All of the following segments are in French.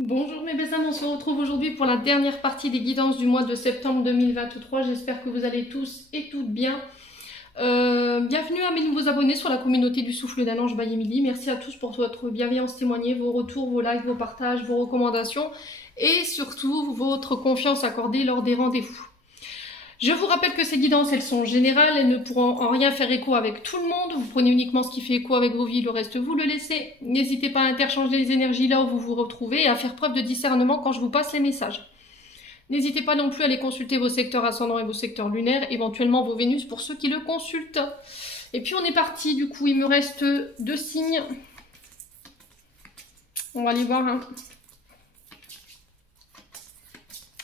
Bonjour mes belles âmes, on se retrouve aujourd'hui pour la dernière partie des guidances du mois de septembre 2023. J'espère que vous allez tous et toutes bien. Bienvenue à mes nouveaux abonnés sur la communauté du souffle d'un ange by Emily. Merci à tous pour votre bienveillance témoignée, vos retours, vos likes, vos partages, vos recommandations et surtout votre confiance accordée lors des rendez-vous. Je vous rappelle que ces guidances, elles sont générales, elles ne pourront en rien faire écho avec tout le monde. Vous prenez uniquement ce qui fait écho avec vos vies, le reste vous le laissez. N'hésitez pas à interchanger les énergies là où vous vous retrouvez et à faire preuve de discernement quand je vous passe les messages. N'hésitez pas non plus à aller consulter vos secteurs ascendants et vos secteurs lunaires, éventuellement vos Vénus pour ceux qui le consultent. Et puis on est parti, du coup il me reste 2 signes. On va aller voir un...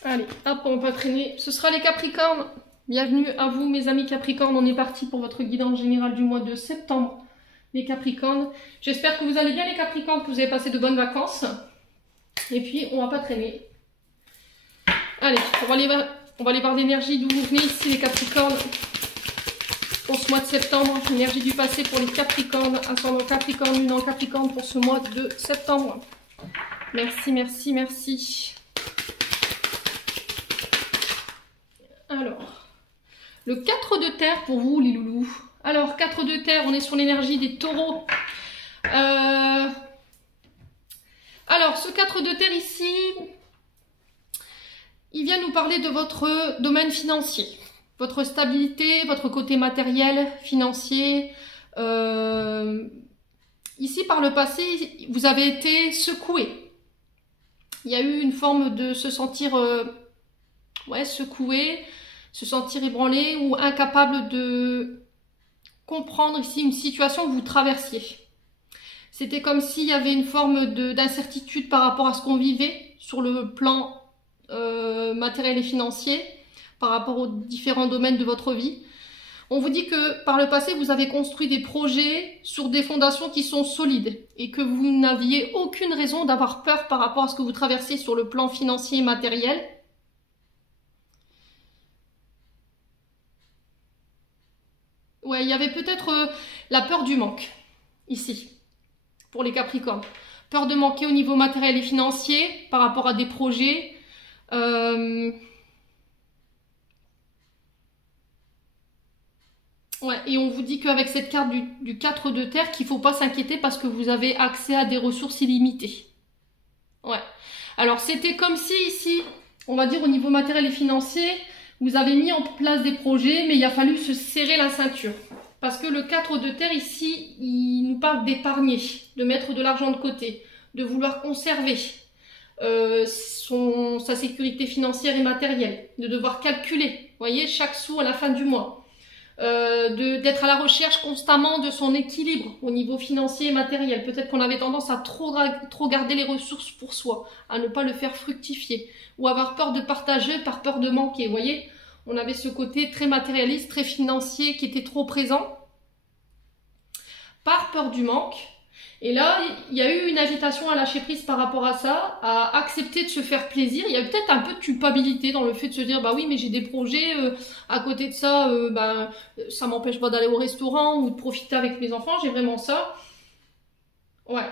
Allez, hop, on va pas traîner. Ce sera les Capricornes. Bienvenue à vous, mes amis Capricornes. On est parti pour votre guidance générale du mois de septembre. Les Capricornes. J'espère que vous allez bien, les Capricornes, que vous avez passé de bonnes vacances. Et puis, on va pas traîner. Allez, on va aller voir l'énergie d'où vous venez ici, les Capricornes. Pour ce mois de septembre, l'énergie du passé pour les Capricornes. Ascendant Capricorne, lune en Capricorne pour ce mois de septembre. Merci, merci, merci. Alors, le 4 de terre pour vous, les loulous. Alors, 4 de terre, on est sur l'énergie des taureaux. Alors, ce 4 de terre ici, il vient nous parler de votre domaine financier. Votre stabilité, votre côté matériel, financier. Ici, par le passé, vous avez été secoué. Il y a eu une forme de se sentir secoué, se sentir ébranlé ou incapable de comprendre ici une situation que vous traversiez. C'était comme s'il y avait une forme d'incertitude par rapport à ce qu'on vivait sur le plan matériel et financier, par rapport aux différents domaines de votre vie. On vous dit que par le passé, vous avez construit des projets sur des fondations qui sont solides et que vous n'aviez aucune raison d'avoir peur par rapport à ce que vous traversez sur le plan financier et matériel. Ouais, il y avait peut-être la peur du manque, ici, pour les Capricornes. Peur de manquer au niveau matériel et financier, par rapport à des projets. Ouais, et on vous dit qu'avec cette carte du 4 de terre, qu'il ne faut pas s'inquiéter parce que vous avez accès à des ressources illimitées. Ouais. Alors, c'était comme si, ici, on va dire au niveau matériel et financier, vous avez mis en place des projets, mais il a fallu se serrer la ceinture. Parce que le 4 de terre ici, il nous parle d'épargner, de mettre de l'argent de côté, de vouloir conserver sa sécurité financière et matérielle, de devoir calculer, vous voyez, chaque sou à la fin du mois. D'être à la recherche constamment de son équilibre au niveau financier et matériel. Peut-être qu'on avait tendance à trop garder les ressources pour soi, à ne pas le faire fructifier, ou avoir peur de partager par peur de manquer. Vous voyez, on avait ce côté très matérialiste, très financier qui était trop présent, par peur du manque. Et là, il y a eu une invitation à lâcher prise par rapport à ça, à accepter de se faire plaisir. Il y a peut-être un peu de culpabilité dans le fait de se dire, bah oui, mais j'ai des projets, à côté de ça, ça m'empêche pas d'aller au restaurant ou de profiter avec mes enfants, j'ai vraiment ça. Ouais.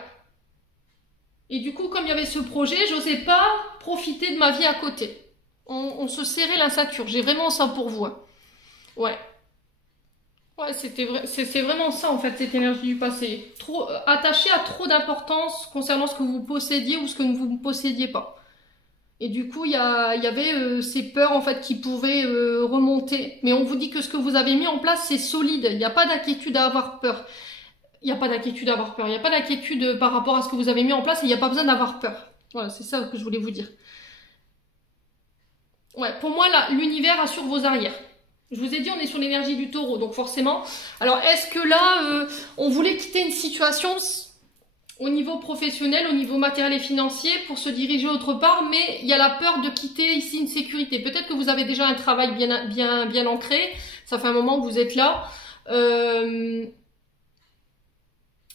Et du coup, comme il y avait ce projet, j'osais pas profiter de ma vie à côté. On se serrait la ceinture, j'ai vraiment ça pour vous. Ouais. Ouais, c'est vraiment ça en fait, cette énergie du passé. Trop attaché à trop d'importance concernant ce que vous possédiez ou ce que vous ne possédiez pas. Et du coup, il y avait ces peurs en fait qui pouvaient remonter. Mais on vous dit que ce que vous avez mis en place, c'est solide. Il n'y a pas d'inquiétude à avoir peur. Il n'y a pas d'inquiétude à avoir peur. Il n'y a pas d'inquiétude par rapport à ce que vous avez mis en place et il n'y a pas besoin d'avoir peur. Voilà, c'est ça que je voulais vous dire. Ouais, pour moi, là, l'univers assure vos arrières. Je vous ai dit, on est sur l'énergie du taureau, donc forcément. Alors, est-ce que là, on voulait quitter une situation au niveau professionnel, au niveau matériel et financier pour se diriger autre part, mais il y a la peur de quitter ici une sécurité. Peut-être que vous avez déjà un travail bien ancré, ça fait un moment que vous êtes là,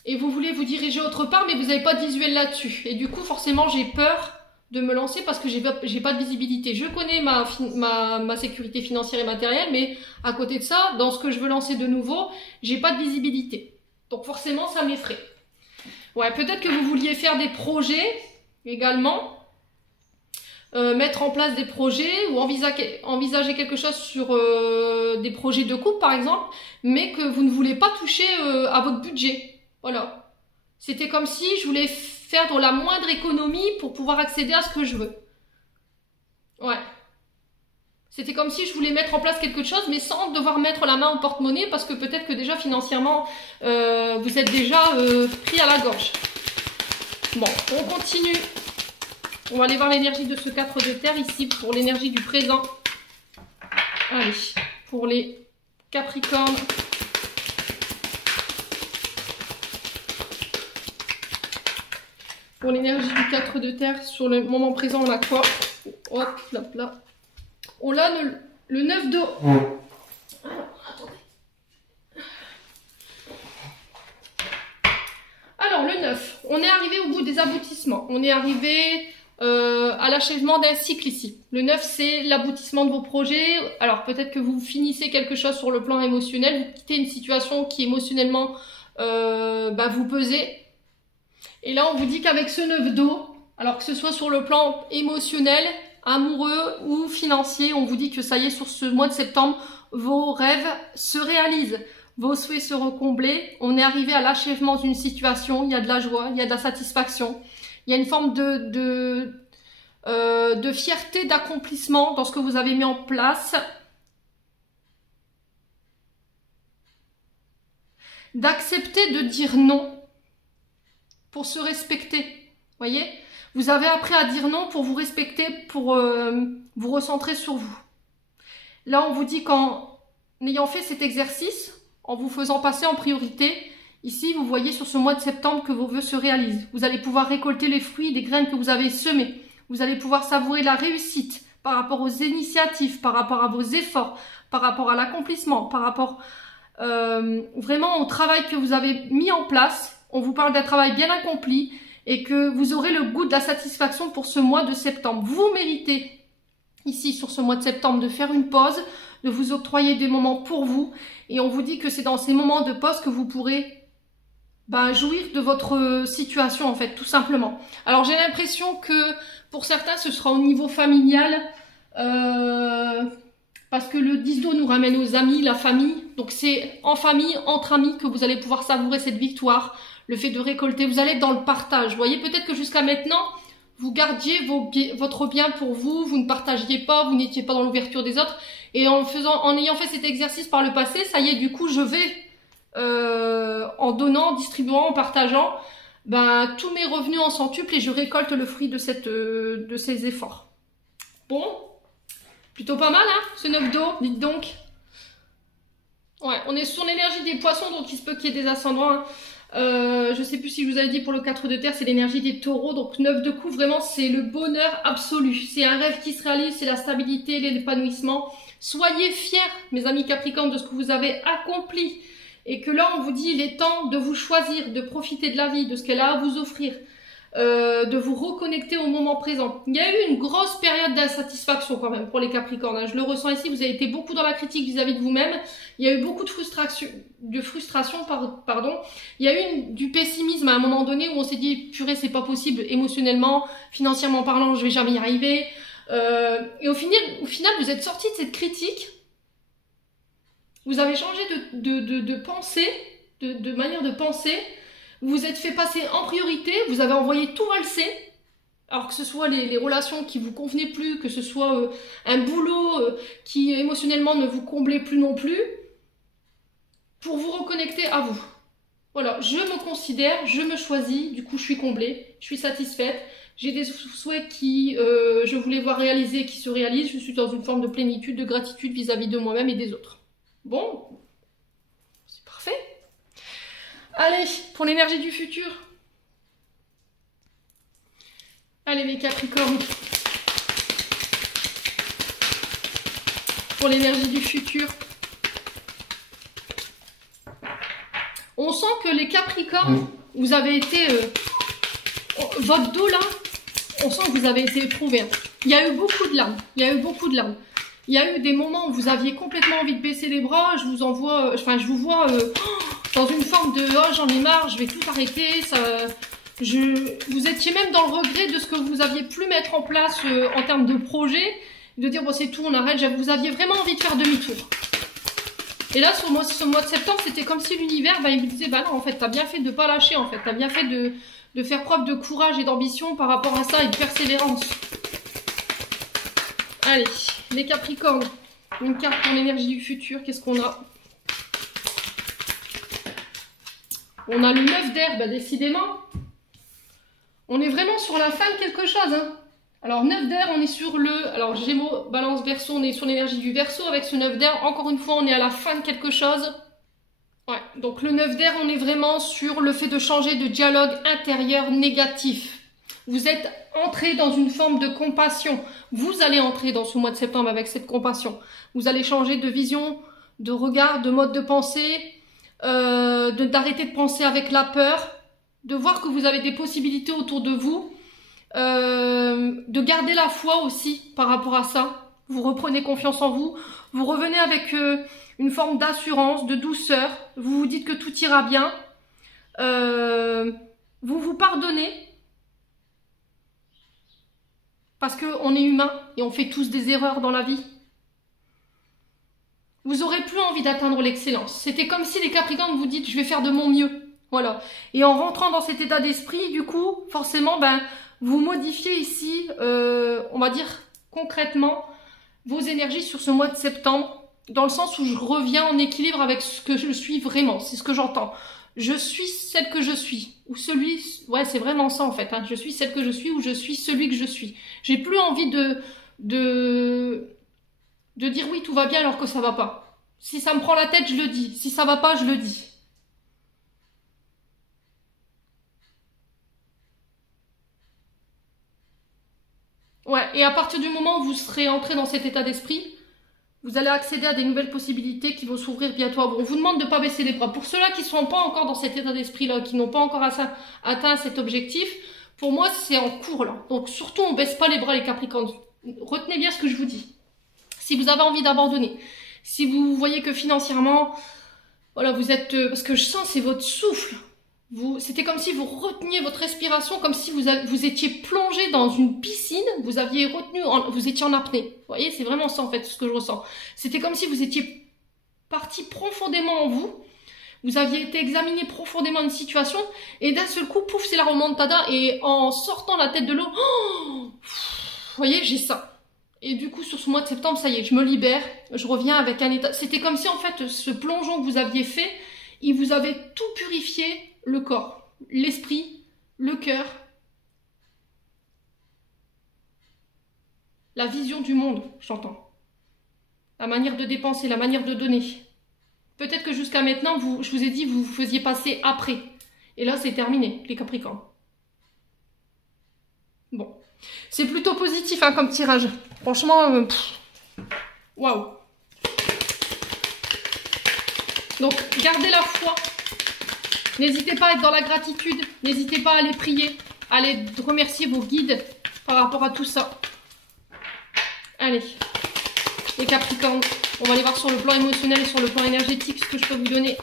et vous voulez vous diriger autre part, mais vous n'avez pas de visuel là-dessus. Et du coup, forcément, j'ai peur de me lancer parce que j'ai pas de visibilité. Je connais ma sécurité financière et matérielle, mais à côté de ça, dans ce que je veux lancer de nouveau, j'ai pas de visibilité. Donc forcément, ça m'effraie. Ouais, peut-être que vous vouliez faire des projets également. Mettre en place des projets ou envisager quelque chose sur des projets de couple par exemple, mais que vous ne voulez pas toucher à votre budget. Voilà. C'était comme si je voulais faire de la moindre économie pour pouvoir accéder à ce que je veux. Ouais. C'était comme si je voulais mettre en place quelque chose, mais sans devoir mettre la main au porte-monnaie, parce que peut-être que déjà financièrement, vous êtes déjà pris à la gorge. Bon, on continue. On va aller voir l'énergie de ce 4 de terre ici, pour l'énergie du présent. Allez, pour les Capricornes. Pour l'énergie du 4 de terre, sur le moment présent, on a quoi? Hop, là, là. On a le 9 d'eau. Alors, attendez. Alors, le 9. On est arrivé au bout des aboutissements. On est arrivé à l'achèvement d'un cycle ici. Le 9, c'est l'aboutissement de vos projets. Alors, peut-être que vous finissez quelque chose sur le plan émotionnel. Vous quittez une situation qui émotionnellement vous pesez. Et là, on vous dit qu'avec ce 9 d'eau, alors que ce soit sur le plan émotionnel, amoureux ou financier, on vous dit que ça y est, sur ce mois de septembre, vos rêves se réalisent, vos souhaits seront comblés. On est arrivé à l'achèvement d'une situation, il y a de la joie, il y a de la satisfaction, il y a une forme de fierté, d'accomplissement dans ce que vous avez mis en place, d'accepter de dire non pour se respecter, voyez. Vous avez appris à dire non pour vous respecter, pour vous recentrer sur vous. Là, on vous dit qu'en ayant fait cet exercice, en vous faisant passer en priorité, ici, vous voyez sur ce mois de septembre que vos vœux se réalisent. Vous allez pouvoir récolter les fruits des graines que vous avez semées. Vous allez pouvoir savourer la réussite par rapport aux initiatives, par rapport à vos efforts, par rapport à l'accomplissement, par rapport vraiment au travail que vous avez mis en place. On vous parle d'un travail bien accompli et que vous aurez le goût de la satisfaction pour ce mois de septembre. Vous méritez, ici, sur ce mois de septembre, de faire une pause, de vous octroyer des moments pour vous. Et on vous dit que c'est dans ces moments de pause que vous pourrez jouir de votre situation, en fait, tout simplement. Alors, j'ai l'impression que pour certains, ce sera au niveau familial, parce que le 10 d'eau nous ramène aux amis, la famille. Donc, c'est en famille, entre amis, que vous allez pouvoir savourer cette victoire. Le fait de récolter, vous allez être dans le partage. Vous voyez, peut-être que jusqu'à maintenant, vous gardiez votre bien pour vous, vous ne partagiez pas, vous n'étiez pas dans l'ouverture des autres. Et en ayant fait cet exercice par le passé, ça y est, du coup, je vais, en donnant, en distribuant, en partageant, tous mes revenus en centuple et je récolte le fruit de ces efforts. Bon, plutôt pas mal, hein, ce 9 d'eau, dites donc. Ouais, on est sur l'énergie des poissons, donc il se peut qu'il y ait des ascendants, hein. Je sais plus si je vous avais dit pour le 4 de terre, c'est l'énergie des taureaux, donc 9 de coups, vraiment c'est le bonheur absolu, c'est un rêve qui se réalise, c'est la stabilité, l'épanouissement. Soyez fiers, mes amis Capricornes, de ce que vous avez accompli, et que là on vous dit il est temps de vous choisir, de profiter de la vie, de ce qu'elle a à vous offrir, de vous reconnecter au moment présent. Il y a eu une grosse période d'insatisfaction quand même pour les Capricornes, hein. Je le ressens ici, vous avez été beaucoup dans la critique vis-à-vis de vous-même, il y a eu beaucoup de frustration, pardon. Il y a eu du pessimisme à un moment donné où on s'est dit purée c'est pas possible émotionnellement, financièrement parlant je vais jamais y arriver, et au final vous êtes sorti de cette critique, vous avez changé de pensée, de manière de penser. Vous vous êtes fait passer en priorité, vous avez envoyé tout valser, alors que ce soit les relations qui vous convenaient plus, que ce soit un boulot qui émotionnellement ne vous comblait plus non plus, pour vous reconnecter à vous. Voilà, je me considère, je me choisis, du coup je suis comblée, je suis satisfaite, j'ai des souhaits qui je voulais voir réalisés qui se réalisent, je suis dans une forme de plénitude, de gratitude vis-à-vis de moi-même et des autres. Bon, c'est parfait. Allez, pour l'énergie du futur. Allez les Capricornes. Pour l'énergie du futur. On sent que les Capricornes, vous avez été... votre dos là, on sent que vous avez été éprouvé. Il y a eu beaucoup de larmes. Il y a eu beaucoup de larmes. Il y a eu des moments où vous aviez complètement envie de baisser les bras. Je vous envoie... je vous vois... dans une forme de « oh j'en ai marre, je vais tout arrêter, Vous étiez même dans le regret de ce que vous aviez pu mettre en place en termes de projet, de dire bon c'est tout, on arrête. Vous aviez vraiment envie de faire demi-tour. Et là, ce mois de septembre, c'était comme si l'univers, il vous disait, bah non, en fait, t'as bien fait de ne pas lâcher, en fait. T'as bien fait de faire preuve de courage et d'ambition par rapport à ça et de persévérance. Allez, les Capricornes. Une carte pour l'énergie du futur, qu'est-ce qu'on a? On a le 9 d'air, bah décidément. On est vraiment sur la fin de quelque chose, hein. Alors 9 d'air, on est sur le... Alors Gémeaux, Balance, Verseau, on est sur l'énergie du Verseau avec ce 9 d'air. Encore une fois, on est à la fin de quelque chose. Ouais, donc le 9 d'air, on est vraiment sur le fait de changer de dialogue intérieur négatif. Vous êtes entré dans une forme de compassion. Vous allez entrer dans ce mois de septembre avec cette compassion. Vous allez changer de vision, de regard, de mode de pensée, d'arrêter de penser avec la peur, de voir que vous avez des possibilités autour de vous. De garder la foi aussi par rapport à ça. Vous reprenez confiance en vous. Vous revenez avec une forme d'assurance, de douceur. Vous vous dites que tout ira bien. Vous vous pardonnez. Parce qu'on est humain et on fait tous des erreurs dans la vie. Vous aurez plus envie d'atteindre l'excellence. C'était comme si les Capricornes vous dites je vais faire de mon mieux. Voilà. Et en rentrant dans cet état d'esprit, du coup, forcément, vous modifiez ici, on va dire concrètement, vos énergies sur ce mois de septembre, dans le sens où je reviens en équilibre avec ce que je suis vraiment, c'est ce que j'entends. Je suis celle que je suis, ou celui, ouais c'est vraiment ça en fait, hein. Je suis celle que je suis, ou je suis celui que je suis. J'ai plus envie de dire oui tout va bien alors que ça va pas. Si ça me prend la tête, je le dis. Si ça va pas, je le dis. Ouais, et à partir du moment où vous serez entré dans cet état d'esprit, vous allez accéder à des nouvelles possibilités qui vont s'ouvrir bientôt à vous. On vous demande de ne pas baisser les bras. Pour ceux-là qui ne sont pas encore dans cet état d'esprit-là, qui n'ont pas encore atteint cet objectif, pour moi, c'est en cours là. Donc surtout, on ne baisse pas les bras les Capricornes. Retenez bien ce que je vous dis. Si vous avez envie d'abandonner, si vous voyez que financièrement, voilà, vous êtes... parce que je sens, c'est votre souffle. C'était comme si vous reteniez votre respiration, comme si vous étiez plongé dans une piscine, vous aviez retenu, vous étiez en apnée. Vous voyez, c'est vraiment ça en fait, ce que je ressens. C'était comme si vous étiez parti profondément en vous, vous aviez été examiné profondément une situation, et d'un seul coup, pouf, c'est la remontada, et en sortant la tête de l'eau, oh, vous voyez, j'ai ça. Et du coup, sur ce mois de septembre, ça y est, je me libère, je reviens avec un état... C'était comme si en fait, ce plongeon que vous aviez fait, il vous avait tout purifié, le corps, l'esprit, le cœur, la vision du monde, j'entends. La manière de dépenser, la manière de donner. Peut-être que jusqu'à maintenant, je vous ai dit, vous faisiez passer après. Et là, c'est terminé, les Capricornes. Bon. C'est plutôt positif hein, comme tirage. Franchement, waouh. Donc, gardez la foi. N'hésitez pas à être dans la gratitude. N'hésitez pas à aller prier. À aller remercier vos guides par rapport à tout ça. Allez, les Capricornes. On va aller voir sur le plan émotionnel et sur le plan énergétique ce que je peux vous donner.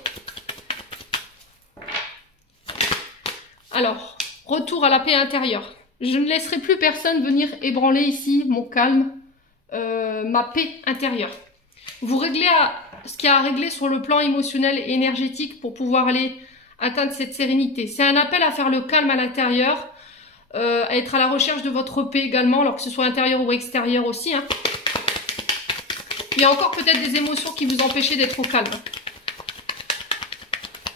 Alors, retour à la paix intérieure. Je ne laisserai plus personne venir ébranler ici mon calme, ma paix intérieure. Vous réglez ce qu'il y a à régler sur le plan émotionnel et énergétique pour pouvoir aller atteindre cette sérénité. C'est un appel à faire le calme à l'intérieur, à être à la recherche de votre paix également, alors que ce soit intérieur ou extérieur aussi. Hein. Il y a encore peut-être des émotions qui vous empêchaient d'être au calme.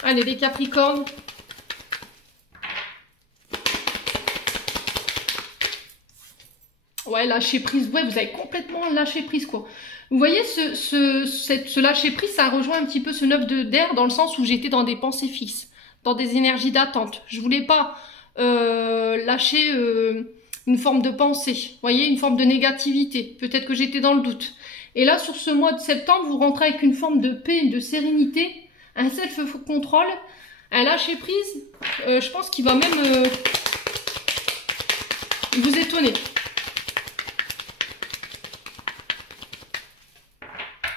Allez, les Capricornes. Ouais, lâcher prise. Ouais, vous avez complètement lâché prise, quoi. Vous voyez, ce lâcher prise, ça rejoint un petit peu ce 9 d'air dans le sens où j'étais dans des pensées fixes, dans des énergies d'attente. Je voulais pas lâcher une forme de pensée, vous voyez, une forme de négativité. Peut-être que j'étais dans le doute. Et là, sur ce mois de septembre, vous rentrez avec une forme de paix, de sérénité, un self-control, un lâcher prise. Je pense qu'il va même vous étonner.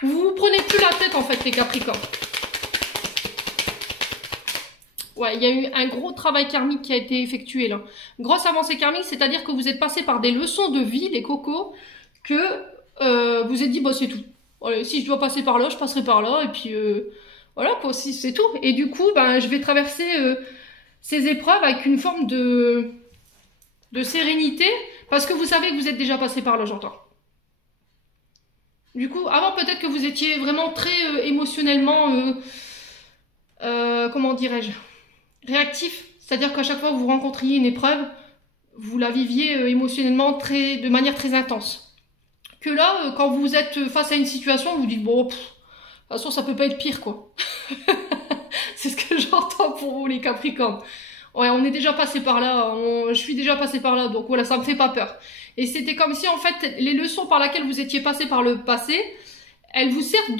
Vous vous prenez plus la tête en fait les Capricornes. Ouais, il y a eu un gros travail karmique qui a été effectué là. Grosse avancée karmique, c'est-à-dire que vous êtes passé par des leçons de vie, les cocos, que vous êtes dit, bah c'est tout. Allez, si je dois passer par là, je passerai par là, et puis voilà quoi, si c'est tout. Et du coup, ben je vais traverser ces épreuves avec une forme de sérénité, parce que vous savez que vous êtes déjà passé par là, j'entends. Du coup, avant peut-être que vous étiez vraiment très émotionnellement, comment dirais-je, réactif. C'est-à-dire qu'à chaque fois que vous rencontriez une épreuve, vous la viviez émotionnellement de manière très intense. Que là, quand vous êtes face à une situation, vous dites, bon, de toute façon, ça peut pas être pire, quoi. C'est ce que j'entends pour vous, les Capricornes. Ouais, on est déjà passé par là, je suis déjà passé par là, donc voilà, ça me fait pas peur. Et c'était comme si, en fait, les leçons par lesquelles vous étiez passé par le passé, elles vous servent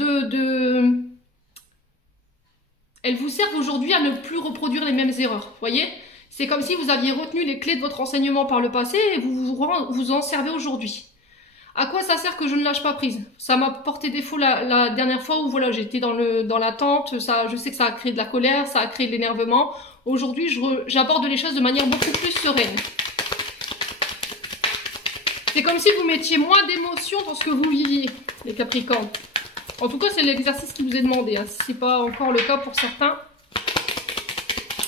elles vous servent aujourd'hui à ne plus reproduire les mêmes erreurs, vous voyez? C'est comme si vous aviez retenu les clés de votre enseignement par le passé et vous en servez aujourd'hui. À quoi ça sert que je ne lâche pas prise? Ça m'a porté défaut la dernière fois où voilà, j'étais dans l'attente, je sais que ça a créé de la colère, ça a créé de l'énervement. Aujourd'hui, j'aborde les choses de manière beaucoup plus sereine. C'est comme si vous mettiez moins d'émotion dans ce que vous viviez, les Capricornes. En tout cas, c'est l'exercice qui vous est demandé. Hein. Si ce n'est pas encore le cas pour certains,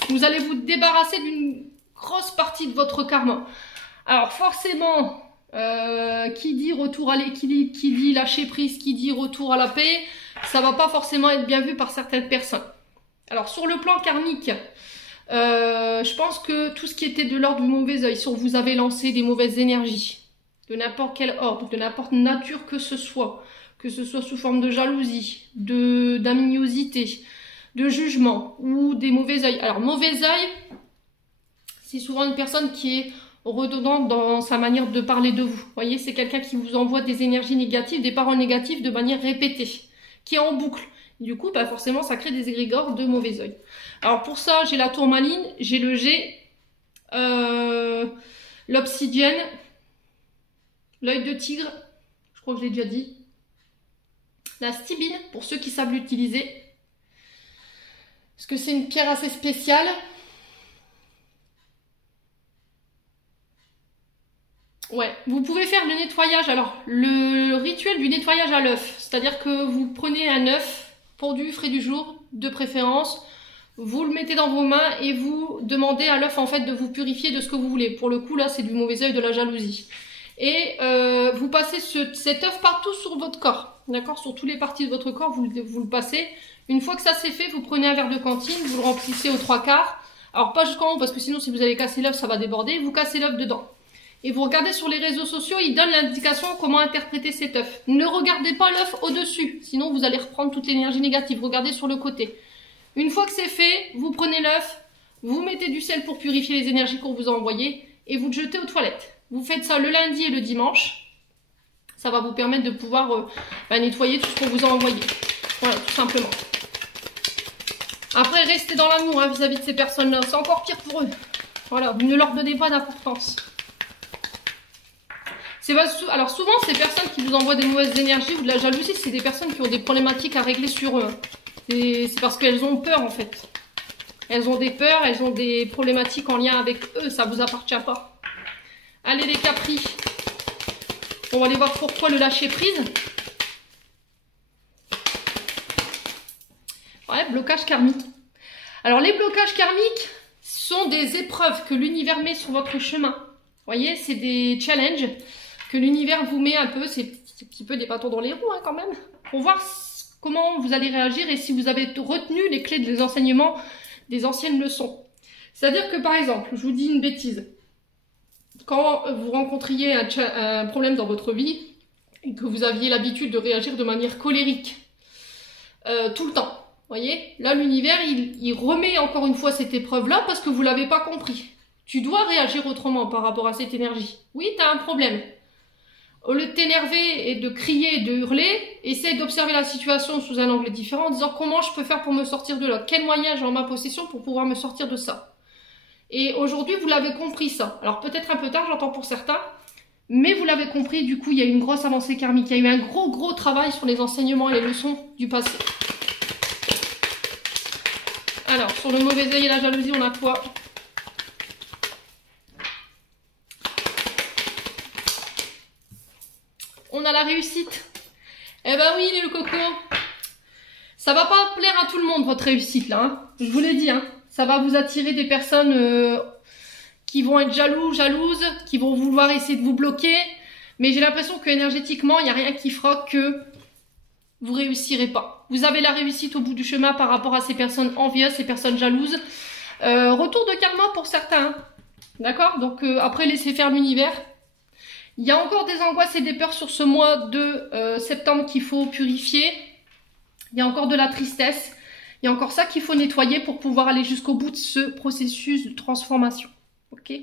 vous allez vous débarrasser d'une grosse partie de votre karma. Alors forcément, qui dit retour à l'équilibre, qui dit lâcher prise, qui dit retour à la paix, ça va pas forcément être bien vu par certaines personnes. Alors sur le plan karmique, je pense que tout ce qui était de l'ordre du mauvais œil, si on vous avait lancé des mauvaises énergies, de n'importe quel ordre, de n'importe nature que ce soit sous forme de jalousie, d'amignosité, de jugement ou des mauvais œils. Alors mauvais œil, c'est souvent une personne qui est redondante dans sa manière de parler de vous. Vous voyez, c'est quelqu'un qui vous envoie des énergies négatives, des paroles négatives de manière répétée, qui est en boucle. Du coup, bah forcément, ça crée des égrégores de mauvais œil. Alors pour ça, j'ai la tourmaline, j'ai le G, l'obsidienne, l'œil de tigre, je crois que je l'ai déjà dit, la stibine, pour ceux qui savent l'utiliser, parce que c'est une pierre assez spéciale. Ouais, vous pouvez faire le nettoyage, alors le rituel du nettoyage à l'œuf, c'est-à-dire que vous prenez un œuf pondu, frais du jour, de préférence, vous le mettez dans vos mains et vous demandez à l'œuf en fait de vous purifier de ce que vous voulez. Pour le coup là, c'est du mauvais œil, de la jalousie. Et vous passez cet œuf partout sur votre corps, d'accord? Sur toutes les parties de votre corps, vous le passez. Une fois que ça c'est fait, vous prenez un verre de cantine, vous le remplissez aux 3/4. Alors pas jusqu'en haut, parce que sinon si vous allez casser l'œuf, ça va déborder. Vous cassez l'œuf dedans. Et vous regardez sur les réseaux sociaux, ils donnent l'indication comment interpréter cet œuf. Ne regardez pas l'œuf au-dessus, sinon vous allez reprendre toute l'énergie négative. Regardez sur le côté. Une fois que c'est fait, vous prenez l'œuf, vous mettez du sel pour purifier les énergies qu'on vous a envoyées et vous le jetez aux toilettes. Vous faites ça le lundi et le dimanche. Ça va vous permettre de pouvoir nettoyer tout ce qu'on vous a envoyé. Voilà, tout simplement. Après, restez dans l'amour vis-à-vis de ces personnes-là. C'est encore pire pour eux. Voilà, ne leur donnez pas d'importance. Alors souvent, ces personnes qui vous envoient des mauvaises énergies ou de la jalousie, c'est des personnes qui ont des problématiques à régler sur eux. C'est parce qu'elles ont peur en fait. Elles ont des peurs, elles ont des problématiques en lien avec eux, ça vous appartient pas. Allez les Capris, on va aller voir pourquoi le lâcher prise. Ouais, blocage karmique. Alors les blocages karmiques sont des épreuves que l'univers met sur votre chemin. Vous voyez, c'est des challenges que l'univers vous met un peu, c'est un petit peu des bâtons dans les roues hein, quand même, pour voir comment vous allez réagir et si vous avez retenu les clés des enseignements des anciennes leçons. C'est-à-dire que par exemple, je vous dis une bêtise, quand vous rencontriez un problème dans votre vie et que vous aviez l'habitude de réagir de manière colérique tout le temps, vous voyez, là l'univers il remet encore une fois cette épreuve-là parce que vous ne l'avez pas compris. Tu dois réagir autrement par rapport à cette énergie. Oui, tu as un problème. Au lieu de t'énerver et de crier et de hurler, essaye d'observer la situation sous un angle différent en disant comment je peux faire pour me sortir de là. Quel moyen j'ai en ma possession pour pouvoir me sortir de ça. Et aujourd'hui, vous l'avez compris ça. Alors peut-être un peu tard, j'entends pour certains, mais vous l'avez compris, du coup, il y a eu une grosse avancée karmique. Il y a eu un gros travail sur les enseignements et les leçons du passé. Alors, sur le mauvais œil et la jalousie, on a quoi? On a la réussite. Eh ben oui, le coco. Ça va pas plaire à tout le monde, votre réussite, là. Hein. Je vous l'ai dit, hein. Ça va vous attirer des personnes qui vont être jalouses, qui vont vouloir essayer de vous bloquer. Mais j'ai l'impression que énergétiquement, il n'y a rien qui fera que vous réussirez pas. Vous avez la réussite au bout du chemin par rapport à ces personnes envieuses, ces personnes jalouses. Retour de karma pour certains. Hein. D'accord? Donc après, laissez faire l'univers. Il y a encore des angoisses et des peurs sur ce mois de septembre qu'il faut purifier. Il y a encore de la tristesse. Il y a encore ça qu'il faut nettoyer pour pouvoir aller jusqu'au bout de ce processus de transformation. Ok?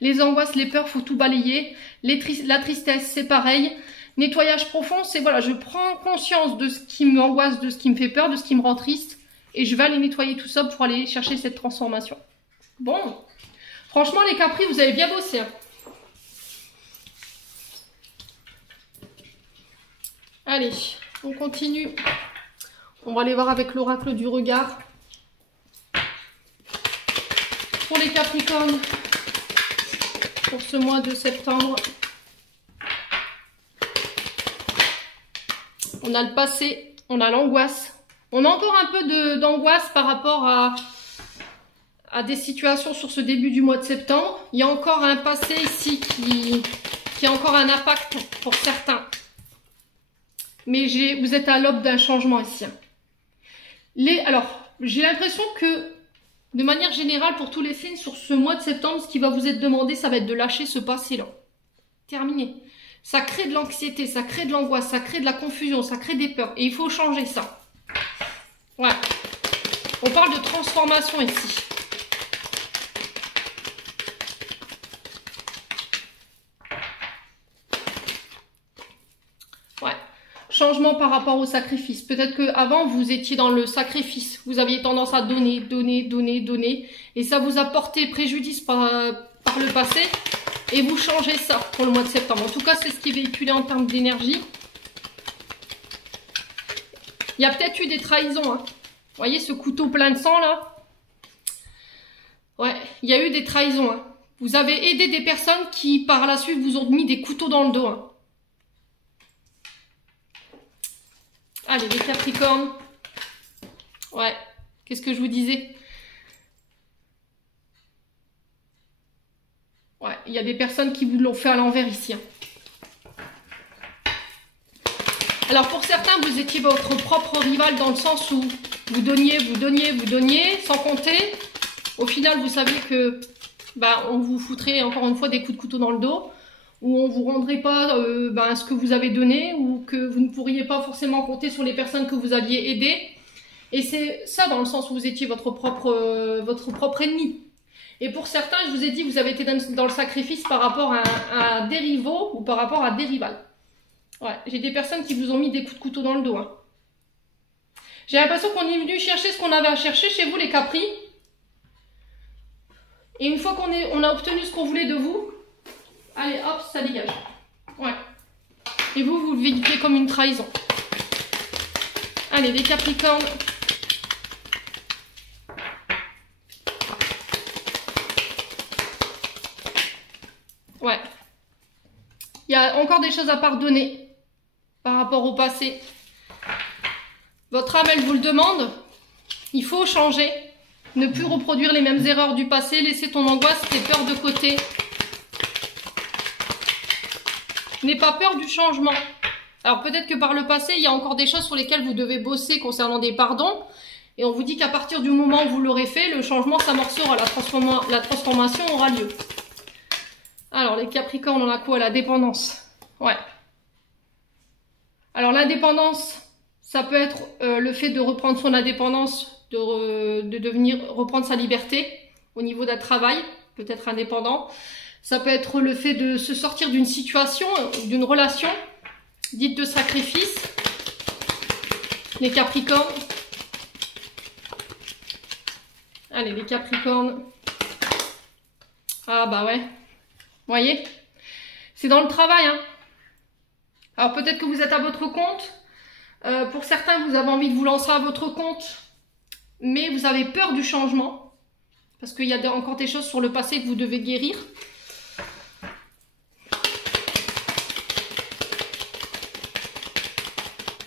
Les angoisses, les peurs, faut tout balayer. La tristesse, c'est pareil. Nettoyage profond, c'est voilà, je prends conscience de ce qui m'angoisse, de ce qui me fait peur, de ce qui me rend triste. Et je vais aller nettoyer tout ça pour aller chercher cette transformation. Bon. Franchement, les Capris, vous avez bien bossé. Hein. Allez, on continue. On va aller voir avec l'oracle du regard. Pour les Capricornes, pour ce mois de septembre, on a le passé, on a l'angoisse. On a encore un peu d'angoisse par rapport à des situations sur ce début du mois de septembre. Il y a encore un passé ici qui a encore un impact pour certains. Mais vous êtes à l'aube d'un changement ici. Alors, j'ai l'impression que, de manière générale, pour tous les signes, sur ce mois de septembre, ce qui va vous être demandé, ça va être de lâcher ce passé-là. Terminé. Ça crée de l'anxiété, ça crée de l'angoisse, ça crée de la confusion, ça crée des peurs. Et il faut changer ça. Ouais. On parle de transformation ici. Ouais. Changement par rapport au sacrifice. Peut-être qu'avant, vous étiez dans le sacrifice. Vous aviez tendance à donner, donner, donner, donner. Et ça vous a porté préjudice par le passé. Et vous changez ça pour le mois de septembre. En tout cas, c'est ce qui est véhiculé en termes d'énergie. Il y a peut-être eu des trahisons. Hein. Vous voyez ce couteau plein de sang là? Ouais, il y a eu des trahisons. Hein. Vous avez aidé des personnes qui, par la suite, vous ont mis des couteaux dans le dos. Hein. Allez, les Capricornes. Ouais, qu'est-ce que je vous disais? Ouais, il y a des personnes qui vous l'ont fait à l'envers ici. Hein. Alors pour certains, vous étiez votre propre rival dans le sens où vous donniez, vous donniez, vous donniez, sans compter. Au final, vous savez que on vous foutrait encore une fois des coups de couteau dans le dos, ou on vous rendrait pas ce que vous avez donné, ou que vous ne pourriez pas forcément compter sur les personnes que vous aviez aidées. Et c'est ça dans le sens où vous étiez votre propre ennemi. Et pour certains, je vous ai dit, vous avez été dans le sacrifice par rapport à des rivaux ou par rapport à des rivales. Ouais, j'ai des personnes qui vous ont mis des coups de couteau dans le dos. Hein. J'ai l'impression qu'on est venu chercher ce qu'on avait à chercher chez vous, les Capris. Et une fois qu'on a obtenu ce qu'on voulait de vous, allez, hop, ça dégage. Ouais. Et vous le véhiculez comme une trahison. Allez, les Capricornes. Ouais. Il y a encore des choses à pardonner par rapport au passé. Votre âme, elle vous le demande. Il faut changer. Ne plus reproduire les mêmes erreurs du passé. Laisser ton angoisse, tes peurs de côté. N'aie pas peur du changement. Alors peut-être que par le passé, il y a encore des choses sur lesquelles vous devez bosser concernant des pardons. Et on vous dit qu'à partir du moment où vous l'aurez fait, le changement s'amorcera. La transformation aura lieu. Alors, les Capricornes, on a quoi? La dépendance. Ouais. Alors, l'indépendance, ça peut être le fait de reprendre son indépendance, de reprendre sa liberté au niveau d'un travail, peut-être indépendant. Ça peut être le fait de se sortir d'une situation, d'une relation dite de sacrifice. Les Capricornes. Allez, les Capricornes. Ah bah ouais. Vous voyez, c'est dans le travail. Hein. Alors peut-être que vous êtes à votre compte. Pour certains, vous avez envie de vous lancer à votre compte. mais vous avez peur du changement, parce qu'il y a encore des choses sur le passé que vous devez guérir.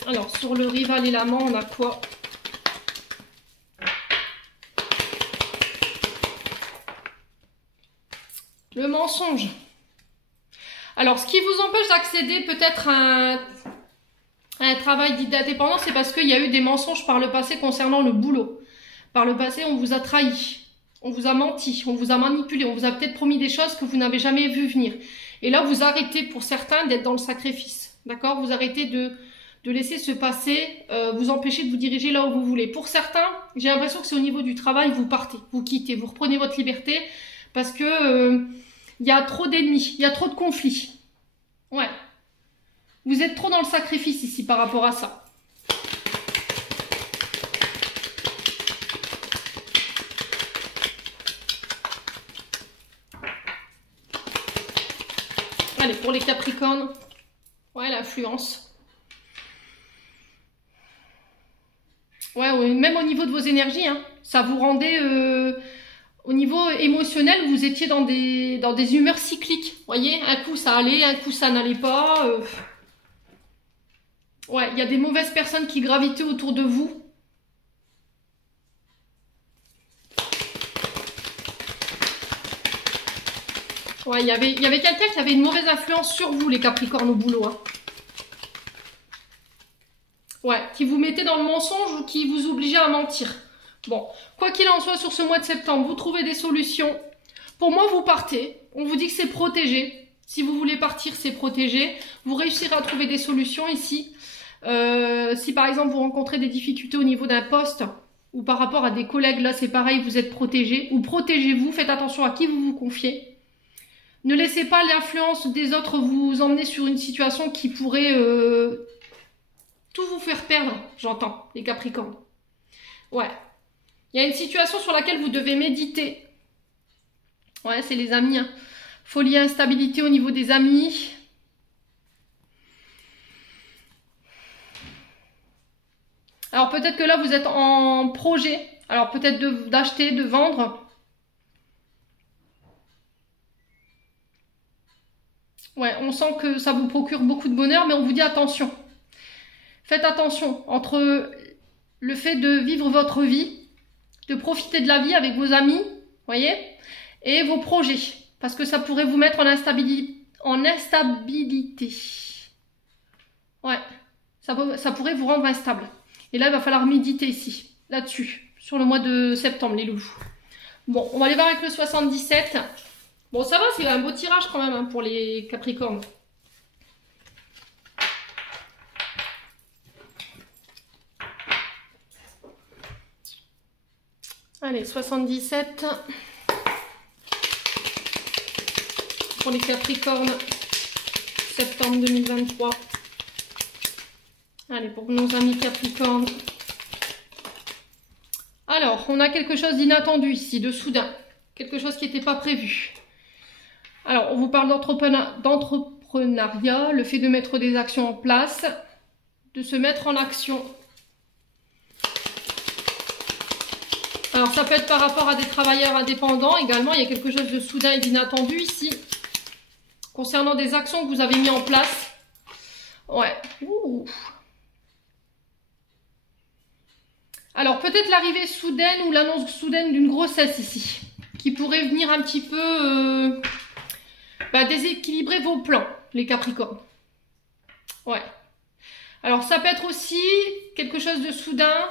Alors, sur le rival et l'amant, on a quoi? Le mensonge. Alors, ce qui vous empêche d'accéder peut-être à un travail dit d'indépendance, c'est parce qu'il y a eu des mensonges par le passé concernant le boulot. Par le passé, on vous a trahi, on vous a menti, on vous a manipulé, on vous a peut-être promis des choses que vous n'avez jamais vu venir. Et là, vous arrêtez pour certains d'être dans le sacrifice. D'accord? Vous arrêtez de laisser ce passé vous empêcher de vous diriger là où vous voulez. Pour certains, j'ai l'impression que c'est au niveau du travail, vous partez, vous quittez, vous reprenez votre liberté parce que il y a trop d'ennemis, il y a trop de conflits. Ouais. Vous êtes trop dans le sacrifice ici par rapport à ça. Allez, pour les Capricornes, ouais, l'influence. Ouais, même au niveau de vos énergies, hein, ça vous rendait... Au niveau émotionnel, vous étiez dans des humeurs cycliques. Vous voyez, un coup ça allait, un coup ça n'allait pas. Ouais, il y a des mauvaises personnes qui gravitaient autour de vous. Ouais, il y avait quelqu'un qui avait une mauvaise influence sur vous, les Capricornes, au boulot. Hein. Ouais, qui vous mettait dans le mensonge ou qui vous obligeait à mentir. Bon, quoi qu'il en soit, sur ce mois de septembre, vous trouvez des solutions. Pour moi, vous partez. On vous dit que c'est protégé. Si vous voulez partir, c'est protégé. Vous réussirez à trouver des solutions ici. Si par exemple, vous rencontrez des difficultés au niveau d'un poste ou par rapport à des collègues, là, c'est pareil, vous êtes protégé. Ou protégez-vous, faites attention à qui vous vous confiez. Ne laissez pas l'influence des autres vous emmener sur une situation qui pourrait tout vous faire perdre, j'entends, les Capricornes. Ouais. Il y a une situation sur laquelle vous devez méditer. Ouais, c'est les amis. Hein. Folie, instabilité au niveau des amis. Alors peut-être que là, vous êtes en projet. Alors peut-être d'acheter, de vendre. Ouais, on sent que ça vous procure beaucoup de bonheur, mais on vous dit attention. Faites attention entre le fait de vivre votre vie, de profiter de la vie avec vos amis, voyez, et vos projets, parce que ça pourrait vous mettre en instabilité. Ouais, ça pourrait vous rendre instable. Et là, il va falloir méditer ici, là-dessus, sur le mois de septembre, les loups. Bon, on va aller voir avec le 77. Bon, ça va, c'est un beau tirage quand même hein, pour les Capricornes. Allez, 77 pour les Capricornes, septembre 2023. Allez, pour nos amis Capricornes. Alors, on a quelque chose d'inattendu ici, de soudain. Quelque chose qui n'était pas prévu. Alors, on vous parle d'entrepreneuriat, le fait de mettre des actions en place, de se mettre en action. Alors, ça peut être par rapport à des travailleurs indépendants. Également, il y a quelque chose de soudain et d'inattendu ici. Concernant des actions que vous avez mis en place. Ouais. Ouh. Alors, peut-être l'arrivée soudaine ou l'annonce soudaine d'une grossesse ici. Qui pourrait venir un petit peu déséquilibrer vos plans, les Capricornes. Ouais. Alors, ça peut être aussi quelque chose de soudain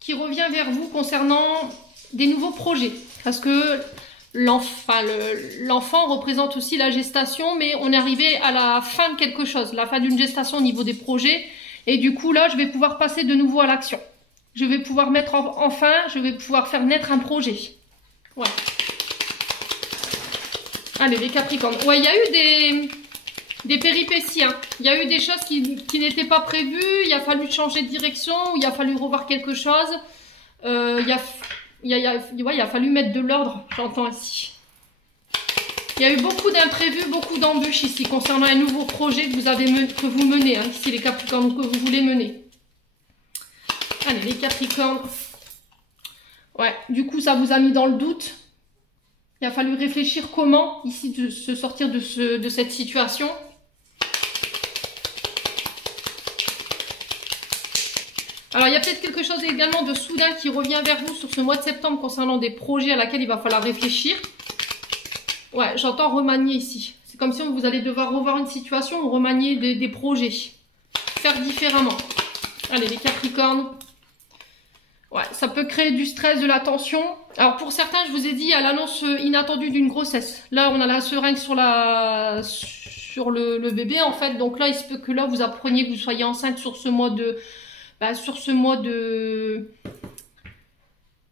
qui revient vers vous concernant des nouveaux projets. Parce que l'enfant représente aussi la gestation, mais on est arrivé à la fin de quelque chose, la fin d'une gestation au niveau des projets. Et du coup, là, je vais pouvoir passer de nouveau à l'action. Je vais pouvoir mettre je vais pouvoir faire naître un projet. Ouais. Allez, les Capricornes. Ouais, il y a eu des péripéties. Hein. Il y a eu des choses qui n'étaient pas prévues. Il a fallu changer de direction. Il a fallu revoir quelque chose. Il a fallu mettre de l'ordre, j'entends ici. Il y a eu beaucoup d'imprévus, beaucoup d'embûches ici concernant un nouveau projet que vous menez, hein, ici les Capricornes, que vous voulez mener. Allez, les Capricornes. Ouais, du coup, ça vous a mis dans le doute. Il a fallu réfléchir comment, ici, de se sortir de cette situation. Alors, il y a peut-être quelque chose également de soudain qui revient vers vous sur ce mois de septembre concernant des projets à laquelle il va falloir réfléchir. Ouais, j'entends remanier ici. C'est comme si vous allez devoir revoir une situation ou remanier des projets. Faire différemment. Allez, les Capricornes. Ouais, ça peut créer du stress, de la tension. Alors, pour certains, je vous ai dit, à l'annonce inattendue d'une grossesse. Là, on a la seringue sur le bébé, en fait. Donc là, il se peut que là, vous appreniez que vous soyez enceinte sur ce mois de...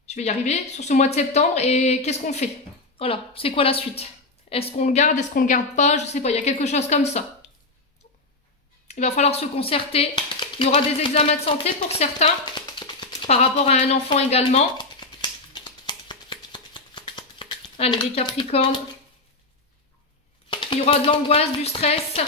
Je vais y arriver. Sur ce mois de septembre. Et qu'est-ce qu'on fait? Voilà. C'est quoi la suite? Est-ce qu'on le garde? Est-ce qu'on le garde pas? Je sais pas. Il y a quelque chose comme ça. Il va falloir se concerter. Il y aura des examens de santé pour certains. Par rapport à un enfant également. Allez, les Capricornes. Il y aura de l'angoisse, du stress.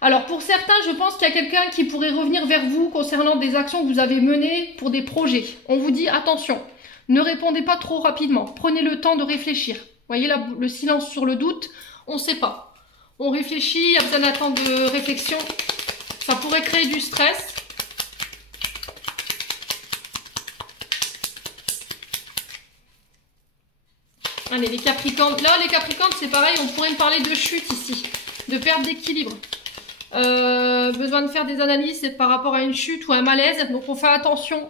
Alors, pour certains, je pense qu'il y a quelqu'un qui pourrait revenir vers vous concernant des actions que vous avez menées pour des projets. On vous dit, attention, ne répondez pas trop rapidement. Prenez le temps de réfléchir. Vous voyez là, le silence sur le doute, on ne sait pas. On réfléchit, il y a besoin d'un temps de réflexion. Ça pourrait créer du stress. Allez, les Capricornes. Là, les Capricornes, c'est pareil, on pourrait me parler de chute ici, de perte d'équilibre. Besoin de faire des analyses par rapport à une chute ou un malaise. Donc, on fait attention.